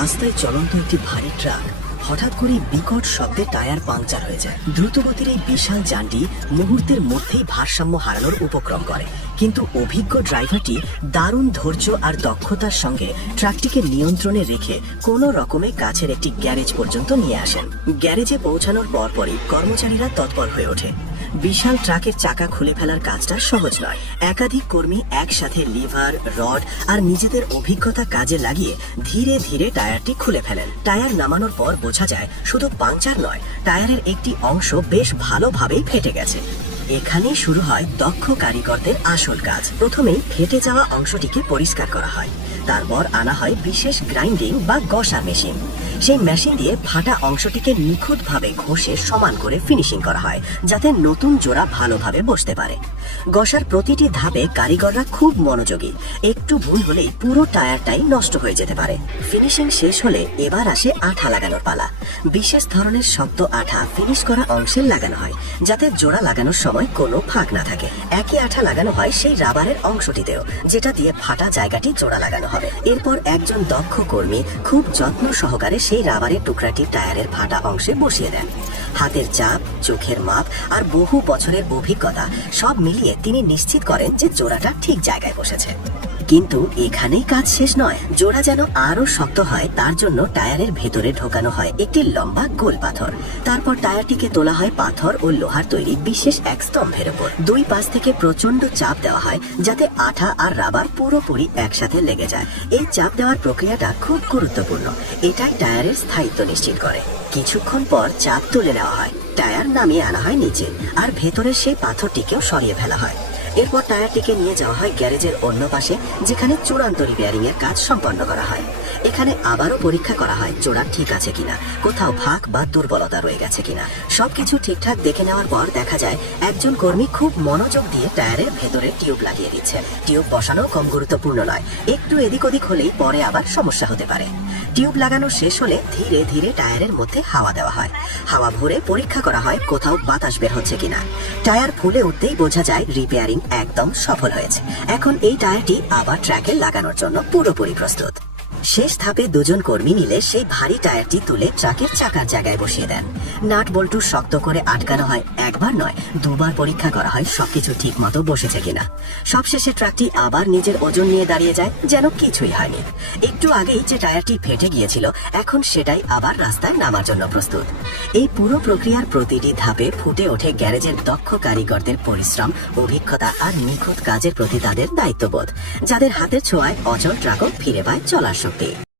রাস্তায় চলন্ত একটি ভারী ট্রাক হঠাৎ করে বিকট শব্দে টায়ার পাংচার হয়ে যায়। দ্রুতগতির এই বিশাল যানটি মুহূর্তের মধ্যেই ভারসাম্য হারানোর উপক্রম করে, কিন্তু অভিজ্ঞ ড্রাইভারটি দারুণ ধৈর্য আর দক্ষতার সঙ্গে ট্রাকটিকে নিয়ন্ত্রণে রেখে কোনো রকমে কাছের একটি গ্যারেজ পর্যন্ত নিয়ে আসেন। গ্যারেজে পৌঁছানোর পরপরই কর্মচারীরা তৎপর হয়ে ওঠে। বিশাল ট্রাকের চাকা খুলে ফেলার কাজটা সহজ নয়। একাধিক কর্মী একসাথে লিভার, রড আর নিজেদের অভিজ্ঞতা কাজে লাগিয়ে ধীরে ধীরে টায়ারটি খুলে ফেলেন। টায়ার নামানোর পর বোঝা যায় শুধু পাংচার নয়, টায়ারের একটি অংশ বেশ ভালোভাবেই ফেটে গেছে। এখানেই শুরু হয় দক্ষ কারিগরদের আসল কাজ। প্রথমেই ফেটে যাওয়া অংশটিকে পরিষ্কার করা হয়, তারপর আনা হয় বিশেষ গ্রাইন্ডিং বা ঘষা মেশিন। সেই মেশিন দিয়ে ফাটা অংশটিকে নিখুঁতভাবে ঘষে সমান করে ফিনিশিং করা হয়, যাতে নতুন জোড়া ভালোভাবে বসতে পারে। ঘষার প্রতিটি ধাপে কারিগররা খুব মনোযোগী। একটু ভুল হলেই পুরো টায়ারটাই নষ্ট হয়ে যেতে পারে। ফিনিশিং শেষ হলে এবার আসে আঠা লাগানোর পালা। বিশেষ ধরনের শক্ত আঠা ফিনিশ করা অংশে লাগানো হয়, যাতে জোড়া লাগানোর সময় কোনো ফাঁক না থাকে। একই আঠা লাগানো হয় সেই রাবারের অংশটিতেও, যেটা দিয়ে ফাটা জায়গাটি জোড়া লাগানো হবে। এরপর একজন দক্ষ কর্মী খুব যত্ন সহকারে সেই রাবারের টুকরাটি টায়ারের ফাটা অংশে বসিয়ে দেন। হাতের চাপ, চোখের মাপ আর বহু বছরের অভিজ্ঞতা সব মিলিয়ে তিনি নিশ্চিত করেন যে জোড়াটা ঠিক জায়গায় বসেছে। কিন্তু এখানেই কাজ শেষ নয়। জোড়া যেন আরো শক্ত হয় তার জন্য টায়ারের ভেতরে ঢোকানো হয় একটি লম্বা গোল পাথর। তারপর টায়ারটিকে তোলা হয় পাথর ও লোহার তৈরি বিশেষ এক স্তম্ভের উপর। দুই পাশ থেকে প্রচন্ড চাপ দেওয়া হয়, যাতে আঠা আর রাবার পুরোপুরি একসাথে লেগে যায়। এই চাপ দেওয়ার প্রক্রিয়াটা খুব গুরুত্বপূর্ণ। এটাই টায়ারের স্থায়িত্ব নিশ্চিত করে। কিছুক্ষণ পর চাপ তুলে নেওয়া হয়, টায়ার নামিয়ে আনা হয় নিচে, আর ভেতরের সেই পাথরটিকেও সরিয়ে ফেলা হয়। এরপর টায়ারটিকে নিয়ে যাওয়া হয় গ্যারেজের অন্য পাশে, যেখানে চূড়ান্ত রিপেয়ারিং এর কাজ সম্পন্ন করা হয়। এখানে আবারও পরীক্ষা করা হয় জোড়া ঠিক আছে কিনা, কোথাও ফাঁক বা দুর্বলতা রয়ে গেছে কিনা। সবকিছু ঠিকঠাক দেখে নেওয়ার পর দেখা যায় একজন কর্মী খুব মনোযোগ দিয়ে টায়ারের ভেতরে টিউব লাগিয়ে দিচ্ছেন। টিউব বসানো কম গুরুত্বপূর্ণ নয়, একটু এদিক ওদিক হলেই পরে আবার সমস্যা হতে পারে। টিউব লাগানো শেষ হলে ধীরে ধীরে টায়ারের মধ্যে হাওয়া দেওয়া হয়। হাওয়া ভরে পরীক্ষা করা হয় কোথাও বাতাস বের হচ্ছে কিনা। টায়ার ফুলে উঠতেই বোঝা যায় রিপেয়ারিং একদম সফল হয়েছে। এখন এই টায়ারটি আবার ট্র্যাকে লাগানোর জন্য পুরোপুরি প্রস্তুত। শেষ ধাপে দুজন কর্মী মিলে সেই ভারী টায়ারটি তুলে ট্রাকের চাকার জায়গায় বসিয়ে দেন। নাট বল্টু শক্ত করে আটকানো হয়। একবার নয়, দুবার পরীক্ষা করা হয় সবকিছু ঠিক মতো বসেছে কিনা। সবশেষে ট্রাকটি আবার নিজের ওজন নিয়ে দাঁড়িয়ে যায়, যেন কিছুই হয়নি। একটু আগেই যে টায়ারটি ফেটে গিয়েছিল, এখন সেটাই আবার রাস্তায় নামার জন্য প্রস্তুত। এই পুরো প্রক্রিয়ার প্রতিটি ধাপে ফুটে ওঠে গ্যারেজের দক্ষ কারিগরদের পরিশ্রম, অভিজ্ঞতা আর নিখুঁত কাজের প্রতি তাদের দায়িত্ববোধ, যাদের হাতের ছোঁয়ায় অচল ট্রাকও ফিরে পায় চলার শক্তি।